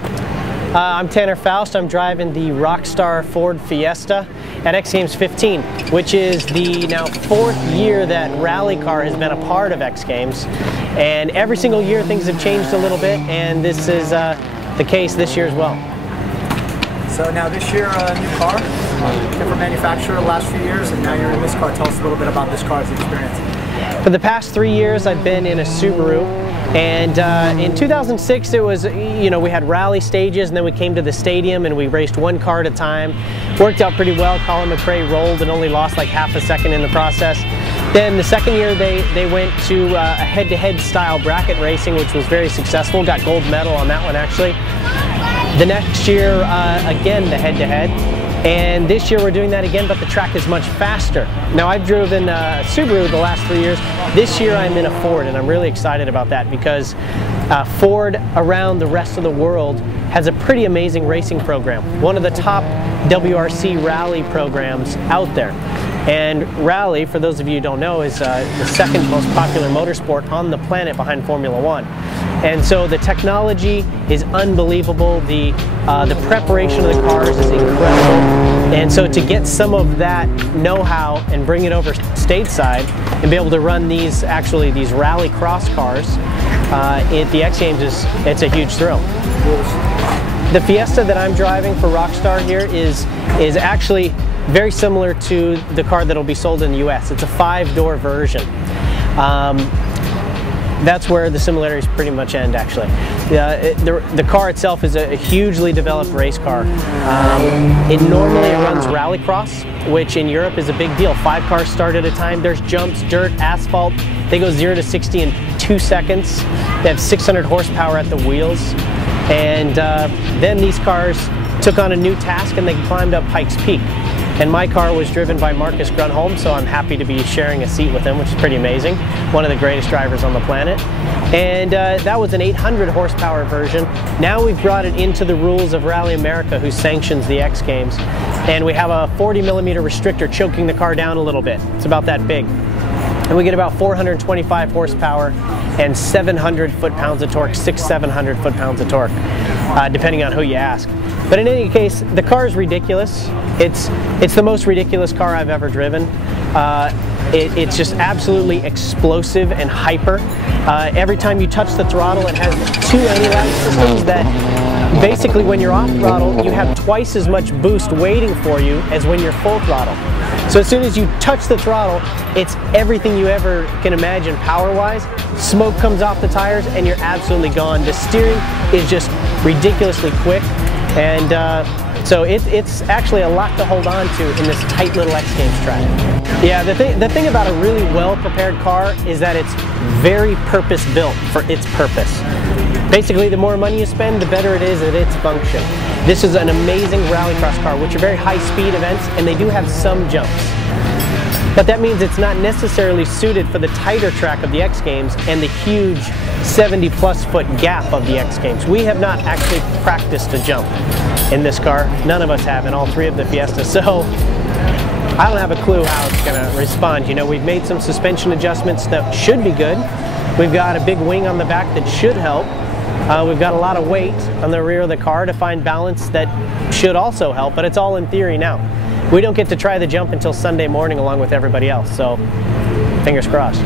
that? I'm Tanner Foust. I'm driving the Rockstar Ford Fiesta at X Games 15, which is the now 4th year that rally car has been a part of X Games. And every single year things have changed a little bit, and this is the case this year as well. So now this year, a new car, different manufacturer the last few years, and now you're in this car. Tell us a little bit about this car's experience. For the past 3 years I've been in a Subaru, and in 2006 it was, we had rally stages, and then we came to the stadium and we raced one car at a time. Worked out pretty well. Colin McRae rolled and only lost like half a second in the process. Then the second year they went to a head-to-head style bracket racing, which was very successful. Got gold medal on that one actually. The next year again the head-to-head. And this year we're doing that again, but the track is much faster. Now I've driven Subaru the last 3 years. This year I'm in a Ford, and I'm really excited about that because Ford around the rest of the world has a pretty amazing racing program. One of the top WRC rally programs out there. And rally, for those of you who don't know, is the second most popular motorsport on the planet behind Formula One. And so the technology is unbelievable. The preparation of the cars is incredible. And so to get some of that know-how and bring it over stateside and be able to run these rally cross cars at the X Games it's a huge thrill. The Fiesta that I'm driving for Rockstar here is actually very similar to the car that will be sold in the US. It's a 5-door version. That's where the similarities pretty much end, actually. The car itself is a hugely developed race car. It normally runs rallycross, which in Europe is a big deal. 5 cars start at a time. There's jumps, dirt, asphalt. They go 0 to 60 in 2 seconds. They have 600 horsepower at the wheels. And then these cars took on a new task and they climbed up Pikes Peak. And my car was driven by Marcus Grunholm, so I'm happy to be sharing a seat with him, which is pretty amazing. One of the greatest drivers on the planet. And that was an 800 horsepower version. Now we've brought it into the rules of Rally America, who sanctions the X Games. And we have a 40mm restrictor choking the car down a little bit. It's about that big. And we get about 425 horsepower and 700 foot-pounds of torque, 700 foot-pounds of torque, depending on who you ask. But in any case, the car is ridiculous. It's the most ridiculous car I've ever driven. It's just absolutely explosive and hyper. Every time you touch the throttle, it has 2 anti-lag systems that basically when you're off throttle, you have twice as much boost waiting for you as when you're full throttle. So as soon as you touch the throttle, it's everything you ever can imagine power-wise. Smoke comes off the tires and you're absolutely gone. The steering is just ridiculously quick. And so it's actually a lot to hold on to in this tight little X Games track. Yeah, the thing about a really well-prepared car is that it's very purpose-built for its purpose. Basically, the more money you spend, the better it is at its function. This is an amazing rallycross car, which are very high-speed events, and they do have some jumps. But that means it's not necessarily suited for the tighter track of the X Games and the huge 70+ foot gap of the X Games. We have not actually practiced a jump in this car. None of us have in all 3 of the Fiestas. So I don't have a clue how it's going to respond. We've made some suspension adjustments that should be good. We've got a big wing on the back that should help. We've got a lot of weight on the rear of the car to find balance that should also help, but it's all in theory now. We don't get to try the jump until Sunday morning along with everybody else, so fingers crossed.